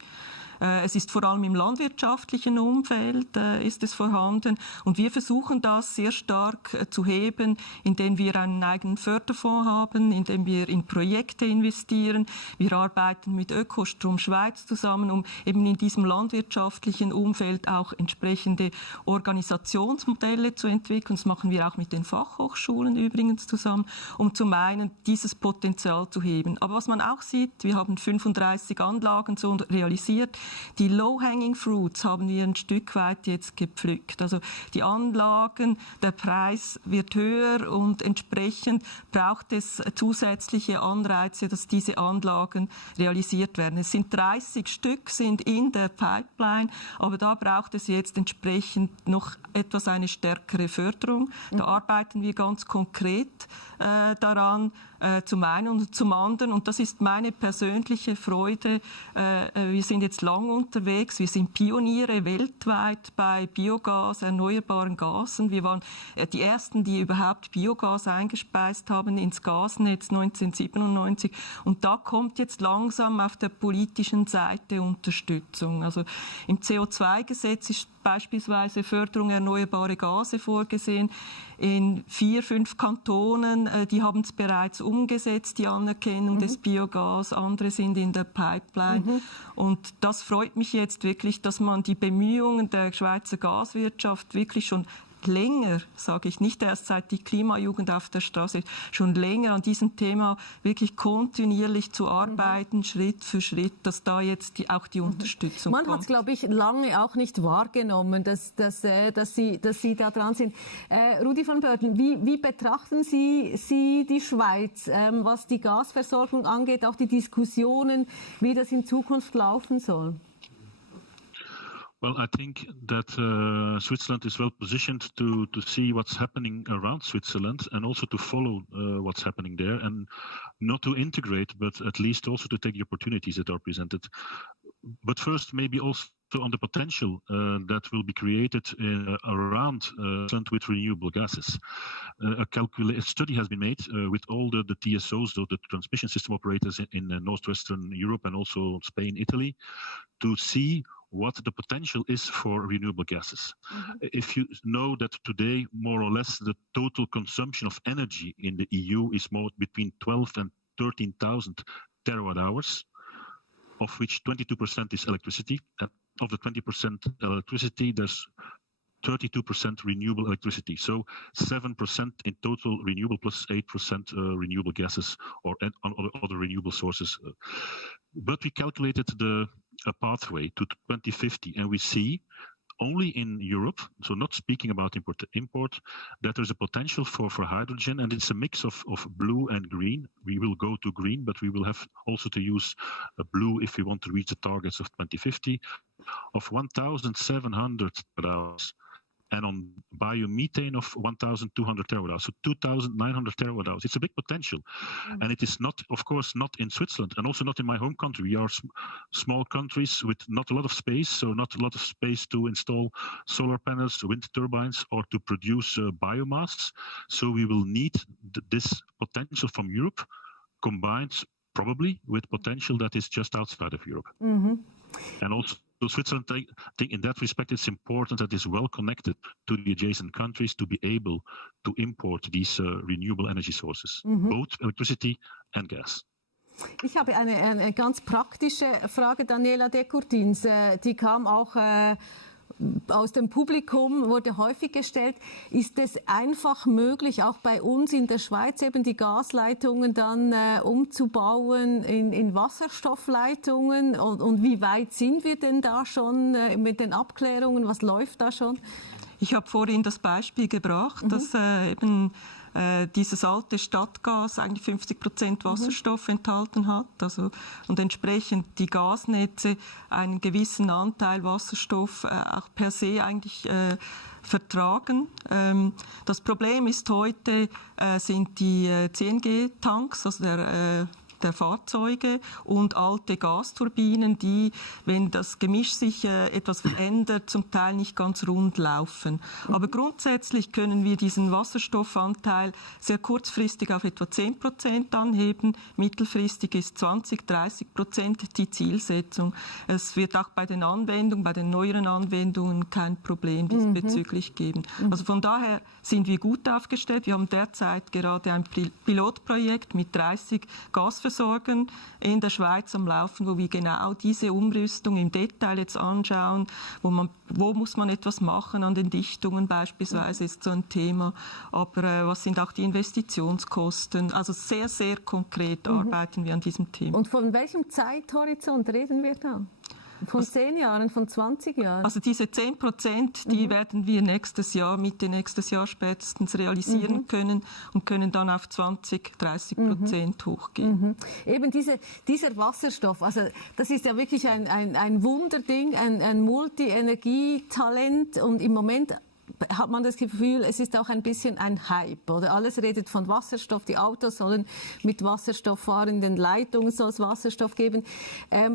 Es ist vor allem im landwirtschaftlichen Umfeld ist es vorhanden und wir versuchen das sehr stark zu heben, indem wir einen eigenen Förderfonds haben, indem wir in Projekte investieren. Wir arbeiten mit Ökostrom Schweiz zusammen, um eben in diesem landwirtschaftlichen Umfeld auch entsprechende Organisationsmodelle zu entwickeln. Das machen wir auch mit den Fachhochschulen übrigens zusammen, um zum einen dieses Potenzial zu heben. Aber was man auch sieht, wir haben 35 Anlagen so realisiert. Die Low-Hanging Fruits haben wir ein Stück weit jetzt gepflückt. Also die Anlagen, der Preis wird höher und entsprechend braucht es zusätzliche Anreize, dass diese Anlagen realisiert werden. Es sind 30 Stück sind in der Pipeline, aber da braucht es jetzt entsprechend noch etwas eine stärkere Förderung. Da arbeiten wir ganz konkret daran, zum einen und zum anderen. Und das ist meine persönliche Freude. Wir sind jetzt lang unterwegs. Wir sind Pioniere weltweit bei Biogas, erneuerbaren Gasen. Wir waren die Ersten, die überhaupt Biogas eingespeist haben ins Gasnetz 1997. Und da kommt jetzt langsam auf der politischen Seite Unterstützung. Also im CO2-Gesetz ist beispielsweise Förderung erneuerbare Gase vorgesehen. In 4, 5 Kantonen, die haben es bereits umgesetzt, die Anerkennung des Biogas. Andere sind in der Pipeline. Und das freut mich jetzt wirklich, dass man die Bemühungen der Schweizer Gaswirtschaft wirklich schon länger, sage ich, nicht erst seit die Klimajugend auf der Straße ist, schon länger an diesem Thema wirklich kontinuierlich zu arbeiten, Schritt für Schritt, dass da jetzt auch die Unterstützung kommt. Man hat es, glaube ich, lange auch nicht wahrgenommen, dass Sie da dran sind. Rudy von Beurden, wie betrachten Sie die Schweiz, was die Gasversorgung angeht, auch die Diskussionen, wie das in Zukunft laufen soll? Well, I think that Switzerland is well positioned to see what's happening around Switzerland and also to follow what's happening there and not to integrate, but at least also to take the opportunities that are presented. But first, maybe also on the potential that will be created around Switzerland with renewable gases. A study has been made with all the TSOs, the transmission system operators in Northwestern Europe and also Spain, Italy, to see what the potential is for renewable gases. If you know that today, more or less, the total consumption of energy in the EU is more between 12 and 13,000 terawatt hours, of which 22% is electricity. And of the 20% electricity, there's 32% renewable electricity. So 7% in total renewable plus 8% renewable gases or other renewable sources. But we calculated a pathway to 2050, and we see only in Europe, so not speaking about import, that there's a potential for hydrogen, and it's a mix of blue and green. We will go to green, but we will have also to use blue if we want to reach the targets of 2050, of 1,700 terawatt-hours, and on biomethane of 1,200 terawatt-hours, so 2,900 terawatt-hours. It's a big potential, and it is not, of course, not in Switzerland, and also not in my home country. We are small countries with not a lot of space, so not a lot of space to install solar panels, wind turbines, or to produce biomass. So we will need this potential from Europe combined probably with potential that is just outside of Europe. And also Switzerland, I think in that respect, it's important that it's well connected to the adjacent countries to be able to import these renewable energy sources, both electricity and gas. Ich habe eine ganz praktische Frage, Daniela Decurtins, die kam auch aus dem Publikum, wurde häufig gestellt. Ist es einfach möglich, auch bei uns in der Schweiz eben die Gasleitungen dann umzubauen in Wasserstoffleitungen? Und wie weit sind wir denn da schon mit den Abklärungen? Was läuft da schon? Ich habe vorhin das Beispiel gebracht, dass eben dieses alte Stadtgas eigentlich 50% Wasserstoff enthalten hat. Also, und entsprechend die Gasnetze einen gewissen Anteil Wasserstoff auch per se eigentlich vertragen. Das Problem ist heute, sind die CNG-Tanks, also der Fahrzeuge und alte Gasturbinen, die, wenn das Gemisch sich etwas verändert, zum Teil nicht ganz rund laufen. Aber grundsätzlich können wir diesen Wasserstoffanteil sehr kurzfristig auf etwa 10% anheben. Mittelfristig ist 20-30% die Zielsetzung. Es wird auch bei den Anwendungen, bei den neueren Anwendungen kein Problem diesbezüglich geben. Also von daher sind wir gut aufgestellt. Wir haben derzeit gerade ein Pilotprojekt mit 30 Gasversorgern in der Schweiz am Laufen, wo wir genau diese Umrüstung im Detail jetzt anschauen, wo muss man etwas machen an den Dichtungen beispielsweise, ist so ein Thema, aber was sind auch die Investitionskosten, also sehr, sehr konkret arbeiten wir an diesem Thema. Und von welchem Zeithorizont reden wir da? Von 10 Jahren, von 20 Jahren? Also diese 10%, die werden wir Mitte nächstes Jahr spätestens realisieren können und können dann auf 20-30% hochgehen. Eben dieser Wasserstoff, also das ist ja wirklich ein Wunderding, ein Multi-Energietalent, und im Moment hat man das Gefühl, es ist auch ein bisschen ein Hype, oder? Alles redet von Wasserstoff, die Autos sollen mit Wasserstoff fahren, in den Leitungen soll es Wasserstoff geben.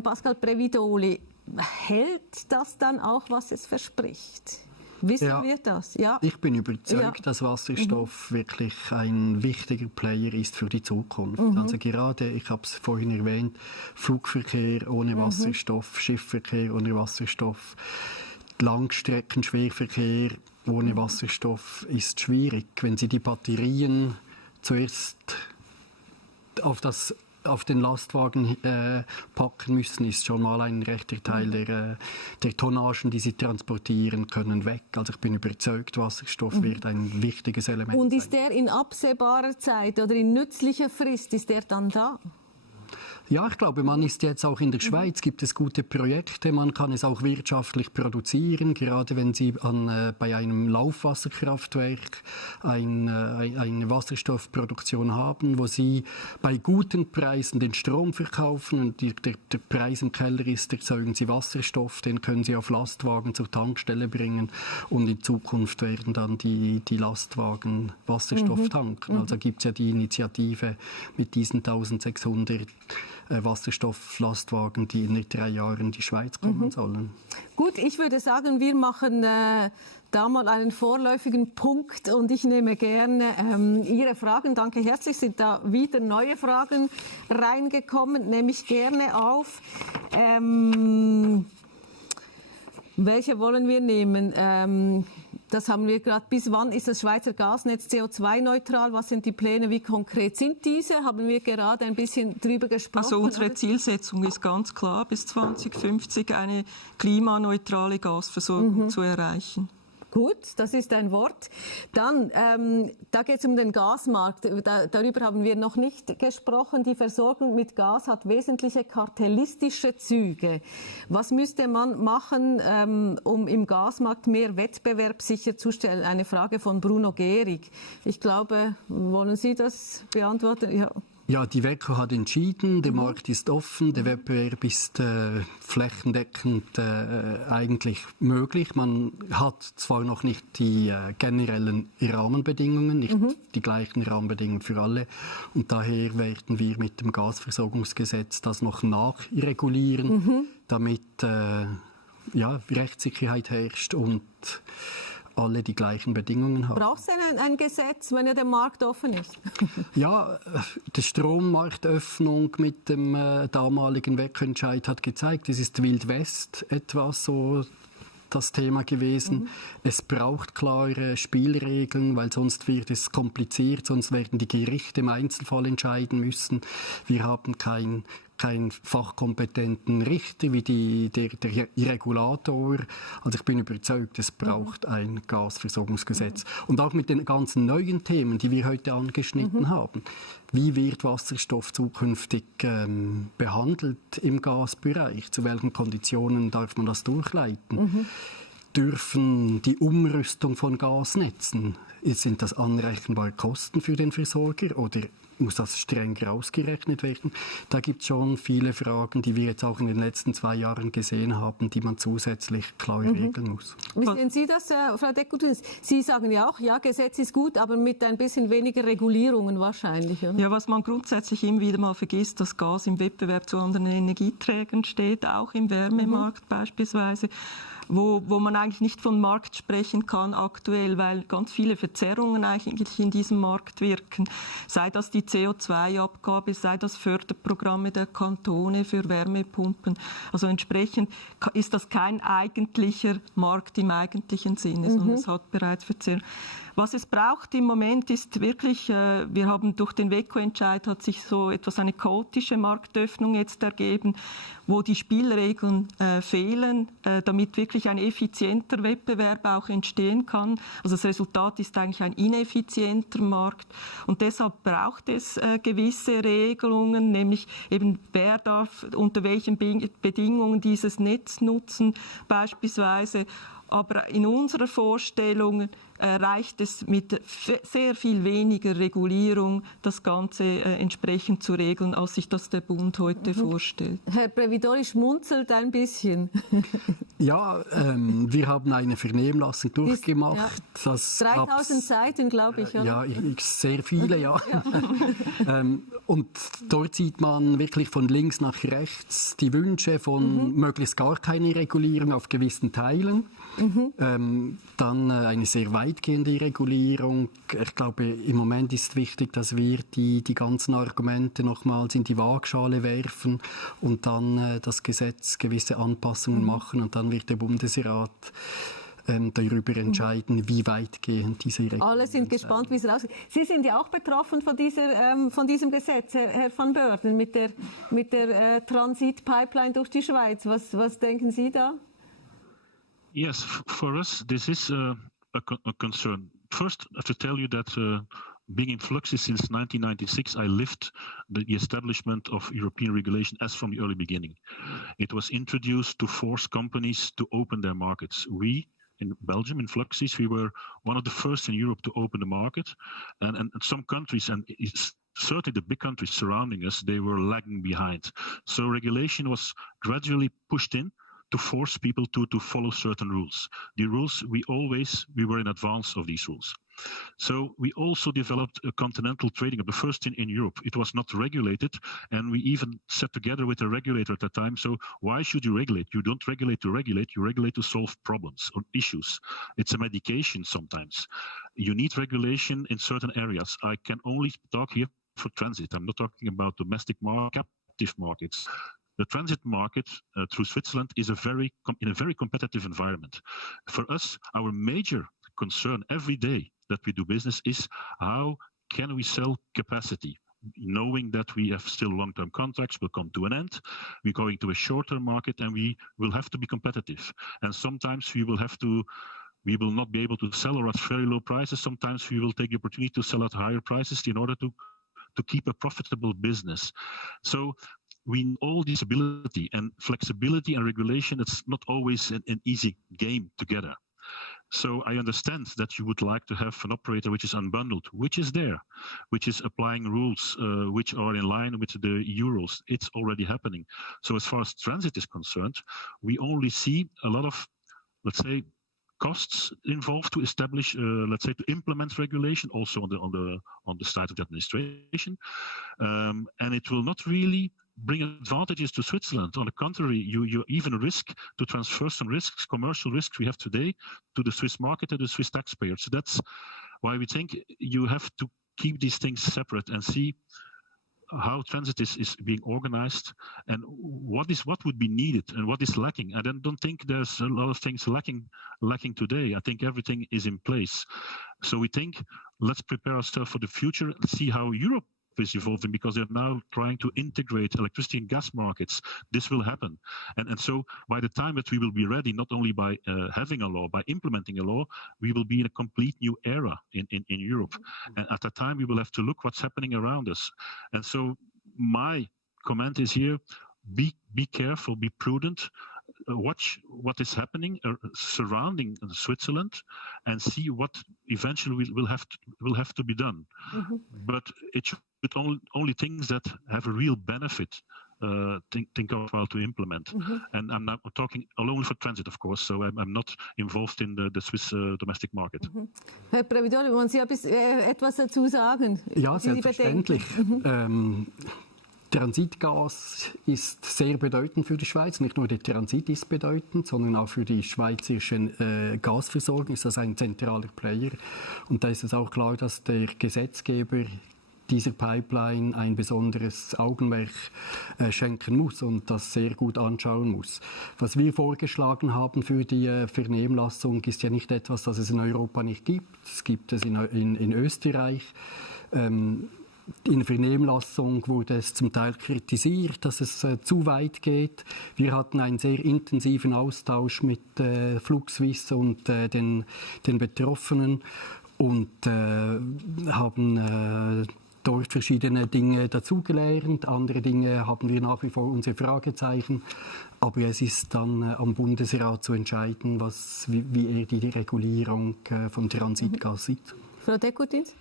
Pascal, Previdoli, hält das dann auch, was es verspricht? Wissen wir das? Ja. Ich bin überzeugt, dass Wasserstoff wirklich ein wichtiger Player ist für die Zukunft. Also gerade, ich habe es vorhin erwähnt, Flugverkehr ohne Wasserstoff, Schiffverkehr ohne Wasserstoff, Langstrecken-Schwerverkehr ohne Wasserstoff ist schwierig. Wenn Sie die Batterien zuerst auf den Lastwagen packen müssen, ist schon mal ein rechter Teil der Tonnagen, die sie transportieren können, weg. Also ich bin überzeugt, Wasserstoff wird ein wichtiges Element sein. Und ist der in absehbarer Zeit oder in nützlicher Frist, ist der dann da? Ja, ich glaube, man ist jetzt auch in der Schweiz, gibt es gute Projekte, man kann es auch wirtschaftlich produzieren, gerade wenn Sie bei einem Laufwasserkraftwerk eine Wasserstoffproduktion haben, wo Sie bei guten Preisen den Strom verkaufen und der Preis im Keller ist, erzeugen Sie Wasserstoff, den können Sie auf Lastwagen zur Tankstelle bringen und in Zukunft werden dann die Lastwagen Wasserstoff tanken. Also gibt es ja die Initiative mit diesen 1600 Wasserstofflastwagen, die in 3 Jahren in die Schweiz kommen sollen. Gut, ich würde sagen, wir machen da mal einen vorläufigen Punkt und ich nehme gerne Ihre Fragen. Danke herzlich, sind da wieder neue Fragen reingekommen, nehme ich gerne auf. Welche wollen wir nehmen? Das haben wir gerade. Bis wann ist das Schweizer Gasnetz CO2-neutral? Was sind die Pläne? Wie konkret sind diese? Haben wir gerade ein bisschen drüber gesprochen. Also unsere Zielsetzung ist ganz klar, bis 2050 eine klimaneutrale Gasversorgung zu erreichen. Gut, das ist ein Wort. Dann, da geht es um den Gasmarkt. Darüber haben wir noch nicht gesprochen. Die Versorgung mit Gas hat wesentliche kartellistische Züge. Was müsste man machen, um im Gasmarkt mehr Wettbewerb sicherzustellen? Eine Frage von Bruno Gehrig. Ich glaube, wollen Sie das beantworten? Ja. Ja, die WECO hat entschieden, der Markt ist offen, der Wettbewerb ist flächendeckend eigentlich möglich. Man hat zwar noch nicht die generellen Rahmenbedingungen, nicht die gleichen Rahmenbedingungen für alle, und daher werden wir mit dem Gasversorgungsgesetz das noch nachregulieren, damit Rechtssicherheit herrscht und alle die gleichen Bedingungen haben. Braucht es denn ein Gesetz, wenn ja der Markt offen ist? Ja, die Strommarktöffnung mit dem damaligen WECO-Entscheid hat gezeigt, es ist Wild West etwas so das Thema gewesen. Es braucht klare Spielregeln, weil sonst wird es kompliziert, sonst werden die Gerichte im Einzelfall entscheiden müssen. Wir haben keinen fachkompetenten Richter wie der Regulator. Also ich bin überzeugt, es braucht ein Gasversorgungsgesetz. Und auch mit den ganzen neuen Themen, die wir heute angeschnitten haben. Wie wird Wasserstoff zukünftig behandelt im Gasbereich? Zu welchen Konditionen darf man das durchleiten? dürfen die Umrüstung von Gasnetzen, sind das anrechenbare Kosten für den Versorger oder muss das streng ausgerechnet werden? Da gibt es schon viele Fragen, die wir jetzt auch in den letzten 2 Jahren gesehen haben, die man zusätzlich klar regeln muss. Wie sehen Sie das, Frau Decurtins? Sie sagen ja auch, ja, Gesetz ist gut, aber mit ein bisschen weniger Regulierungen wahrscheinlich. Oder? Ja, was man grundsätzlich immer wieder mal vergisst, dass Gas im Wettbewerb zu anderen Energieträgern steht, auch im Wärmemarkt beispielsweise. Wo man eigentlich nicht von Markt sprechen kann aktuell, weil ganz viele Verzerrungen eigentlich in diesem Markt wirken. Sei das die CO2-Abgabe, sei das Förderprogramme der Kantone für Wärmepumpen. Also entsprechend ist das kein eigentlicher Markt im eigentlichen Sinne, sondern es hat bereits Verzerrungen. Was es braucht im Moment ist wirklich, wir haben durch den Welche Entscheid hat sich so etwas eine chaotische Marktöffnung jetzt ergeben, wo die Spielregeln fehlen, damit wirklich ein effizienter Wettbewerb auch entstehen kann. Also das Resultat ist eigentlich ein ineffizienter Markt und deshalb braucht es gewisse Regelungen, nämlich eben wer darf unter welchen Bedingungen dieses Netz nutzen beispielsweise. Aber in unserer Vorstellung reicht es mit sehr viel weniger Regulierung, das Ganze entsprechend zu regeln, als sich das der Bund heute vorstellt. Herr Previdoli schmunzelt ein bisschen. Ja, wir haben eine Vernehmlassung durchgemacht. Ja. 3000 Seiten, glaube ich. Ja, sehr viele, ja. Und dort sieht man wirklich von links nach rechts die Wünsche von möglichst gar keine Regulierung auf gewissen Teilen. Dann eine sehr weitgehende Regulierung. Ich glaube, im Moment ist wichtig, dass wir die ganzen Argumente nochmals in die Waagschale werfen und dann das Gesetz gewisse Anpassungen machen und dann wird der Bundesrat darüber entscheiden, wie weitgehend diese Regelungen Alle sind gespannt, wie es rausgeht. Sie sind ja auch betroffen von diesem Gesetz, Herr van Beurden, mit der Transit-Pipeline durch die Schweiz. Was denken Sie da? Yes, for us, this is a concern. First, I have to tell you that being in FluxSwiss since 1996, I lived the establishment of European regulation as from the early beginning. It was introduced to force companies to open their markets. We, in Belgium, in FluxSwiss, we were one of the first in Europe to open the market. And some countries, and certainly the big countries surrounding us, they were lagging behind. So regulation was gradually pushed in to force people to follow certain rules. The rules, we were in advance of these rules. So we also developed a continental trading hub, the first in Europe. It was not regulated, and we even sat together with the regulator at the time. So why should you regulate? You don't regulate to regulate, you regulate to solve problems or issues. It's a medication sometimes. You need regulation in certain areas. I can only talk here for transit. I'm not talking about domestic market, captive markets. The transit market through Switzerland is in a very competitive environment. For us, our major concern every day that we do business is how can we sell capacity, knowing that we have still long-term contracts will come to an end. We're going to a shorter market and we will have to be competitive. And sometimes we will not be able to sell or at very low prices. Sometimes we will take the opportunity to sell at higher prices in order to keep a profitable business. So we need all this ability and flexibility and regulation. It's not always an easy game together. So I understand that you would like to have an operator which is unbundled, which is there, which is applying rules which are in line with the EU rules. It's already happening. So as far as transit is concerned, we only see a lot of, let's say, costs involved to establish, to implement regulation, also on the side of the administration, and it will not really bring advantages to Switzerland. On the contrary, you even risk to transfer some risks, commercial risks we have today, to the Swiss market and the Swiss taxpayer. So that's why we think you have to keep these things separate and see how transit is being organized and what would be needed and what is lacking. I don't think there's a lot of things lacking today. I think everything is in place. So we think let's prepare ourselves for the future and see how Europe is evolving, because they're now trying to integrate electricity and gas markets. This will happen. And so by the time that we will be ready, not only by having a law, by implementing a law, we will be in a complete new era in Europe. And at that time, we will have to look what's happening around us. And so my comment is here, be careful, be prudent, watch what is happening surrounding Switzerland and see what eventually will have to be done. But it should only things that have a real benefit. Think of how to implement. And I'm not talking only for transit, of course, so I'm not involved in the Swiss domestic market. Herr Previdoli, wollen Sie etwas dazu sagen? Ja, selbstverständlich. Transitgas ist sehr bedeutend für die Schweiz. Nicht nur der Transit ist bedeutend, sondern auch für die schweizerische Gasversorgung ist das ein zentraler Player. Und da ist es auch klar, dass der Gesetzgeber dieser Pipeline ein besonderes Augenmerk schenken muss und das sehr gut anschauen muss. Was wir vorgeschlagen haben für die Vernehmlassung ist ja nicht etwas, das es in Europa nicht gibt. Es gibt es in Österreich. In der Vernehmlassung wurde es zum Teil kritisiert, dass es zu weit geht. Wir hatten einen sehr intensiven Austausch mit FluxSwiss und den Betroffenen und haben dort verschiedene Dinge dazugelernt. Andere Dinge haben wir nach wie vor unsere Fragezeichen. Aber es ist dann am Bundesrat zu entscheiden, wie er die Regulierung von Transitgas sieht. Frau Decurtins?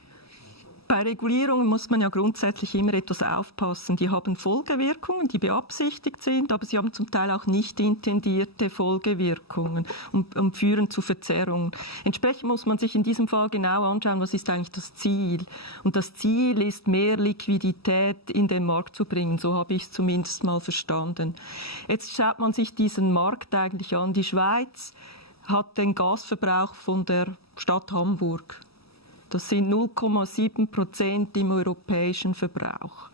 Bei Regulierungen muss man ja grundsätzlich immer etwas aufpassen. Die haben Folgewirkungen, die beabsichtigt sind, aber sie haben zum Teil auch nicht intendierte Folgewirkungen und führen zu Verzerrungen. Entsprechend muss man sich in diesem Fall genau anschauen, was ist eigentlich das Ziel. Und das Ziel ist, mehr Liquidität in den Markt zu bringen. So habe ich es zumindest mal verstanden. Jetzt schaut man sich diesen Markt eigentlich an. Die Schweiz hat den Gasverbrauch von der Stadt Hamburg. Das sind 0,7% im europäischen Verbrauch.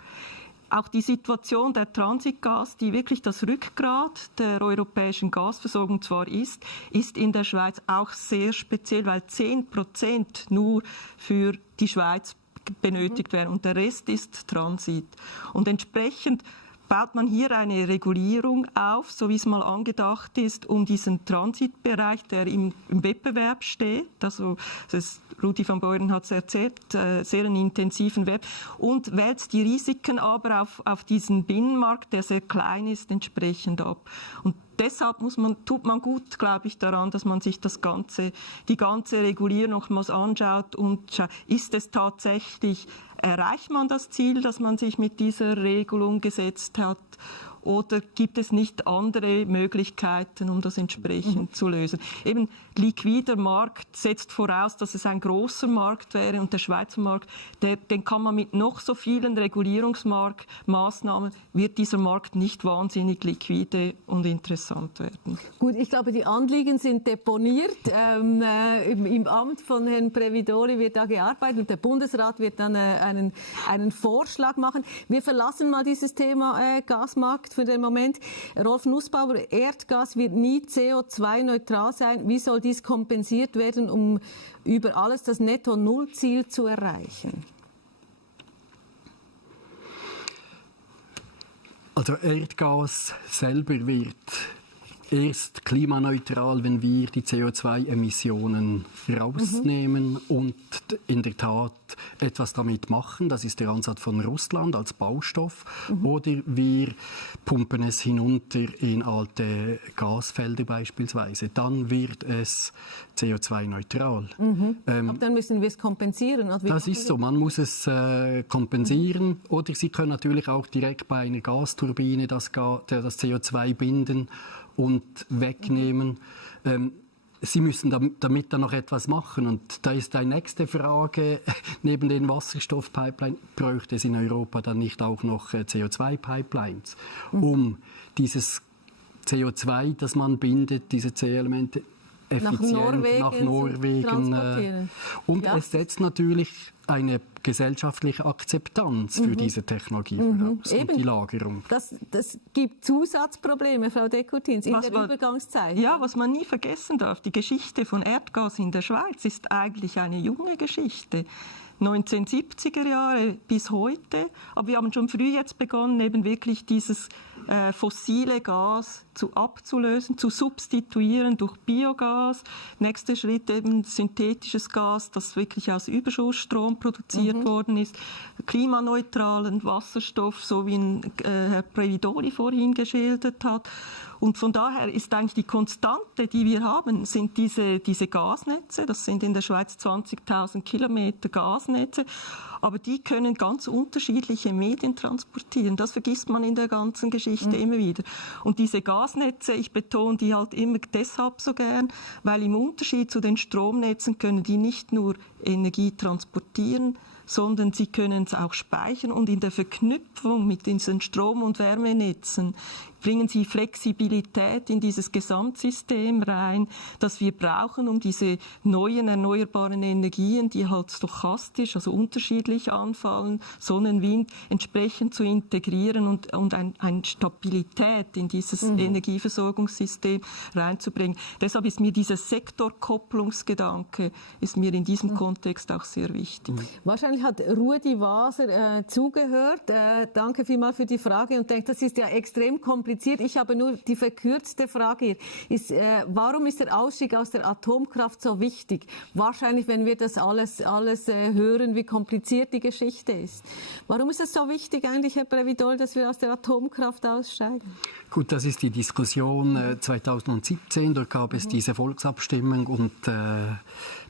Auch die Situation der Transitgas, die wirklich das Rückgrat der europäischen Gasversorgung zwar ist in der Schweiz auch sehr speziell, weil 10% nur für die Schweiz benötigt werden und der Rest ist Transit. Und entsprechend baut man hier eine Regulierung auf, so wie es mal angedacht ist, um diesen Transitbereich, der im Wettbewerb steht, also Rudy van Beurden hat es erzählt, sehr einen intensiven Wettbewerb, und wälzt die Risiken aber auf diesen Binnenmarkt, der sehr klein ist, entsprechend ab. Und deshalb tut man gut, glaube ich, daran, dass man sich die ganze Regulierung nochmals anschaut und schaut, ist es tatsächlich, erreicht man das Ziel, das man sich mit dieser Regelung gesetzt hat? Oder gibt es nicht andere Möglichkeiten, um das entsprechend zu lösen? Eben, liquider Markt setzt voraus, dass es ein grosser Markt wäre und der Schweizer Markt, den kann man mit noch so vielen Regulierungsmaßnahmen, wird dieser Markt nicht wahnsinnig liquide und interessant werden. Gut, ich glaube, die Anliegen sind deponiert. Im Amt von Herrn Previdoli wird da gearbeitet und der Bundesrat wird dann einen Vorschlag machen. Wir verlassen mal dieses Thema Gasmarkt für den Moment. Rolf Nussbauer, Erdgas wird nie CO2-neutral sein. Wie soll dies kompensiert werden, um über alles das Netto-Null-Ziel zu erreichen? Also Erdgas selber wird erst klimaneutral, wenn wir die CO2-Emissionen rausnehmen und in der Tat etwas damit machen. Das ist der Ansatz von Russland als Baustoff. Oder wir pumpen es hinunter in alte Gasfelder beispielsweise. Dann wird es CO2-neutral. Aber dann müssen wir es kompensieren. Oder das ist so. Man muss es kompensieren. Oder Sie können natürlich auch direkt bei einer Gasturbine das CO2 binden und wegnehmen. Sie müssen damit dann noch etwas machen. Und da ist die nächste Frage, neben den Wasserstoffpipelines, bräuchte es in Europa dann nicht auch noch CO2-Pipelines, um dieses CO2, das man bindet, diese C-Elemente, effizient nach Norwegen. Und ja, es setzt natürlich eine gesellschaftliche Akzeptanz für diese Technologie voraus und die Lagerung. Das gibt Zusatzprobleme, Frau Decurtins, in der Übergangszeit. Ja, was man nie vergessen darf, die Geschichte von Erdgas in der Schweiz ist eigentlich eine junge Geschichte. 1970er Jahre bis heute. Aber wir haben schon früh jetzt begonnen, eben wirklich dieses fossile Gas abzulösen, zu substituieren durch Biogas. Nächster Schritt eben synthetisches Gas, das wirklich aus Überschussstrom produziert worden ist. Klimaneutralen Wasserstoff, so wie Herr Previdoli vorhin geschildert hat. Und von daher ist eigentlich die Konstante, die wir haben, sind diese Gasnetze. Das sind in der Schweiz 20.000 Kilometer Gasnetze. Aber die können ganz unterschiedliche Medien transportieren. Das vergisst man in der ganzen Geschichte immer wieder. Und diese Gasnetze, ich betone die halt immer deshalb so gern, weil im Unterschied zu den Stromnetzen können die nicht nur Energie transportieren, sondern sie können es auch speichern. Und in der Verknüpfung mit diesen Strom- und Wärmenetzen bringen sie Flexibilität in dieses Gesamtsystem rein, das wir brauchen, um diese neuen erneuerbaren Energien, die halt stochastisch, also unterschiedlich anfallen, Sonnen, Wind, entsprechend zu integrieren und eine Stabilität in dieses Energieversorgungssystem reinzubringen. Deshalb ist mir dieser Sektorkopplungsgedanke ist mir in diesem Kontext auch sehr wichtig. Wahrscheinlich hat Rudy Waser zugehört. Danke vielmals für die Frage und denkt, das ist ja extrem kompliziert. Ich habe nur die verkürzte Frage hier. Warum ist der Ausstieg aus der Atomkraft so wichtig? Wahrscheinlich, wenn wir das alles hören, wie kompliziert die Geschichte ist. Warum ist es so wichtig eigentlich, Herr Previdoli, dass wir aus der Atomkraft aussteigen? Gut, das ist die Diskussion 2017. Dort gab es diese Volksabstimmung und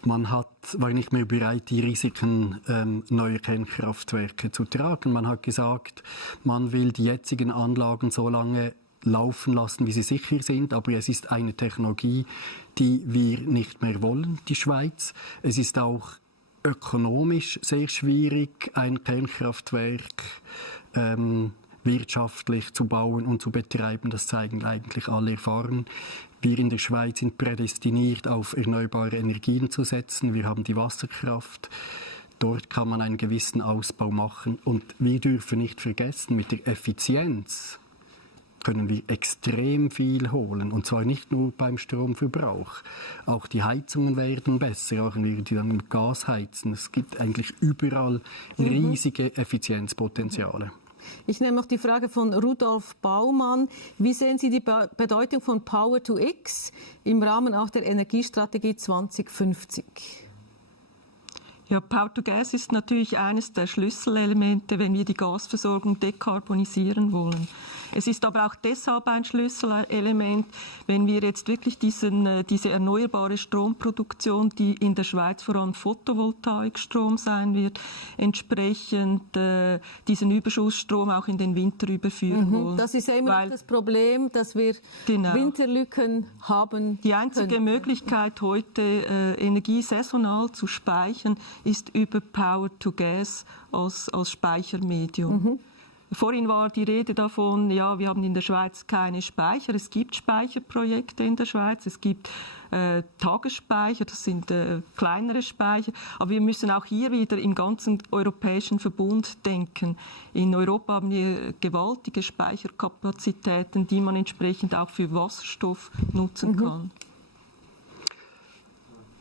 man war nicht mehr bereit, die Risiken neuer Kernkraftwerke zu tragen. Man hat gesagt, man will die jetzigen Anlagen so lange laufen lassen, wie sie sicher sind, aber es ist eine Technologie, die wir nicht mehr wollen, die Schweiz. Es ist auch ökonomisch sehr schwierig, ein Kernkraftwerk wirtschaftlich zu bauen und zu betreiben. Das zeigen eigentlich alle Erfahrungen. Wir in der Schweiz sind prädestiniert, auf erneuerbare Energien zu setzen. Wir haben die Wasserkraft. Dort kann man einen gewissen Ausbau machen. Und wir dürfen nicht vergessen, mit der Effizienz können wir extrem viel holen. Und zwar nicht nur beim Stromverbrauch. Auch die Heizungen werden besser, auch wenn wir die dann mit Gas heizen. Es gibt eigentlich überall riesige Effizienzpotenziale. Ich nehme noch die Frage von Rudolf Baumann. Wie sehen Sie die Bedeutung von Power to X im Rahmen auch der Energiestrategie 2050? Ja, Power to Gas ist natürlich eines der Schlüsselelemente, wenn wir die Gasversorgung dekarbonisieren wollen. Es ist aber auch deshalb ein Schlüsselelement, wenn wir jetzt wirklich diese erneuerbare Stromproduktion, die in der Schweiz vor allem Photovoltaikstrom sein wird, entsprechend diesen Überschussstrom auch in den Winter überführen wollen. Das ist ja immer das Problem, dass wir Winterlücken haben. Die einzige Möglichkeit heute, Energie saisonal zu speichern, ist über Power to Gas als Speichermedium. Vorhin war die Rede davon, ja, wir haben in der Schweiz keine Speicher. Es gibt Speicherprojekte in der Schweiz, es gibt Tagesspeicher, das sind kleinere Speicher. Aber wir müssen auch hier wieder im ganzen europäischen Verbund denken. In Europa haben wir gewaltige Speicherkapazitäten, die man entsprechend auch für Wasserstoff nutzen kann.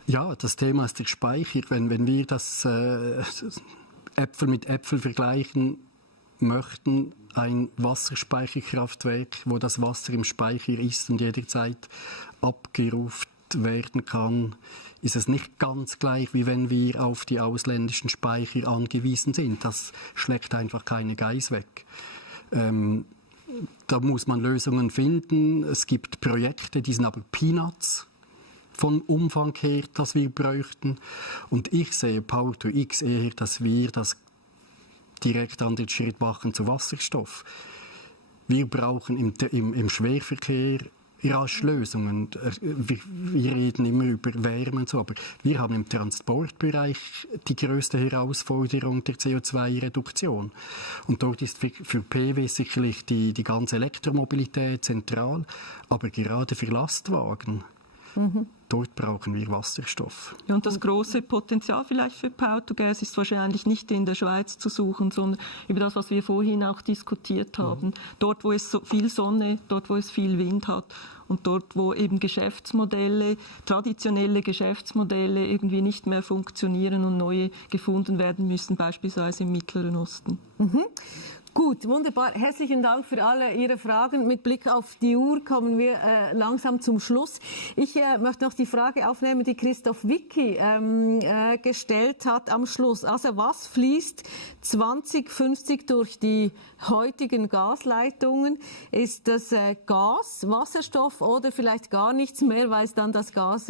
Ja, das Thema ist der Speicher. Wenn wir das Äpfel mit Äpfel vergleichen möchten, ein Wasserspeicherkraftwerk, wo das Wasser im Speicher ist und jederzeit abgerufen werden kann, ist es nicht ganz gleich, wie wenn wir auf die ausländischen Speicher angewiesen sind. Das schlägt einfach keine Geiss weg. Da muss man Lösungen finden. Es gibt Projekte, die sind aber Peanuts vom Umfang her, das wir bräuchten. Und ich sehe Power to X eher, dass wir das direkt an den Schritt machen zu Wasserstoff. Wir brauchen im Schwerverkehr rasch Lösungen. Wir reden immer über Wärme und so, aber wir haben im Transportbereich die größte Herausforderung der CO2-Reduktion. Und dort ist für PW sicherlich die ganze Elektromobilität zentral, aber gerade für Lastwagen, dort brauchen wir Wasserstoff. Ja, und das große Potenzial vielleicht für Power to Gas ist wahrscheinlich nicht in der Schweiz zu suchen, sondern über das, was wir vorhin auch diskutiert haben. Dort, wo es so viel Sonne, dort, wo es viel Wind hat und dort, wo eben traditionelle Geschäftsmodelle irgendwie nicht mehr funktionieren und neue gefunden werden müssen, beispielsweise im Mittleren Osten. Gut, wunderbar. Herzlichen Dank für alle Ihre Fragen. Mit Blick auf die Uhr kommen wir langsam zum Schluss. Ich möchte noch die Frage aufnehmen, die Christoph Wicki gestellt hat am Schluss. Also was fließt 2050 durch die heutigen Gasleitungen? Ist das Gas, Wasserstoff oder vielleicht gar nichts mehr, weil es dann das Gas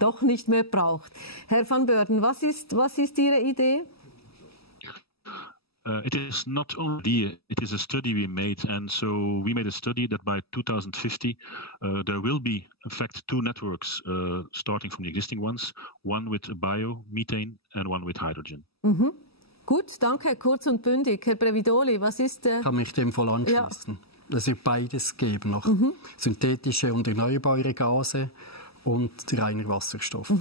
doch nicht mehr braucht? Herr van Beurden, was ist Ihre Idee? It is not only it is a study we made, and so we made a study that by 2050 there will be, in fact, two networks starting from the existing ones, one with biomethane and one with hydrogen. Mhm. Gut, danke, kurz und bündig. Herr Previdoli, was ist... Ich kann mich dem voll anschließen. Ja. Es wird beides geben noch. Synthetische und erneuerbare Gase und reiner Wasserstoff.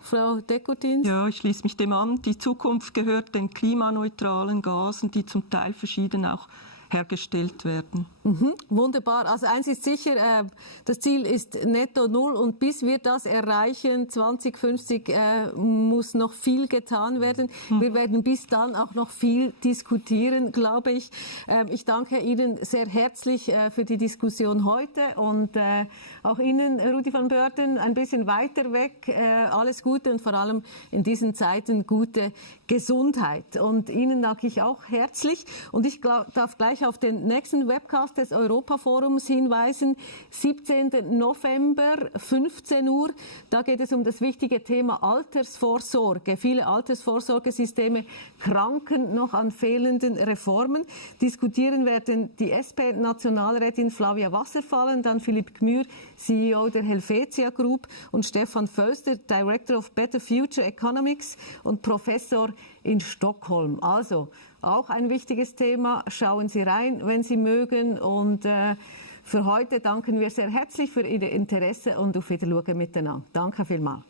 Frau Decurtins? Ja, ich schließe mich dem an. Die Zukunft gehört den klimaneutralen Gasen, die zum Teil verschieden auch hergestellt werden. Wunderbar. Also eins ist sicher, das Ziel ist netto null und bis wir das erreichen, 2050, muss noch viel getan werden. Wir werden bis dann auch noch viel diskutieren, glaube ich. Ich danke Ihnen sehr herzlich für die Diskussion heute und auch Ihnen, Rudy van Beurden, ein bisschen weiter weg. Alles Gute und vor allem in diesen Zeiten gute Gesundheit. Und Ihnen danke ich auch herzlich und ich darf gleich auf den nächsten Webcast des Europaforums hinweisen. 17. November, 15 Uhr. Da geht es um das wichtige Thema Altersvorsorge. Viele Altersvorsorgesysteme kranken noch an fehlenden Reformen. Diskutieren werden die SP-Nationalrätin Flavia Wasserfallen, dann Philipp Gmür, CEO der Helvetia Group und Stefan Föster, Director of Better Future Economics und Professor in Stockholm. Also auch ein wichtiges Thema. Schauen Sie rein, wenn Sie mögen. Und für heute danken wir sehr herzlich für Ihr Interesse und auf Wiedersehen miteinander. Danke vielmals.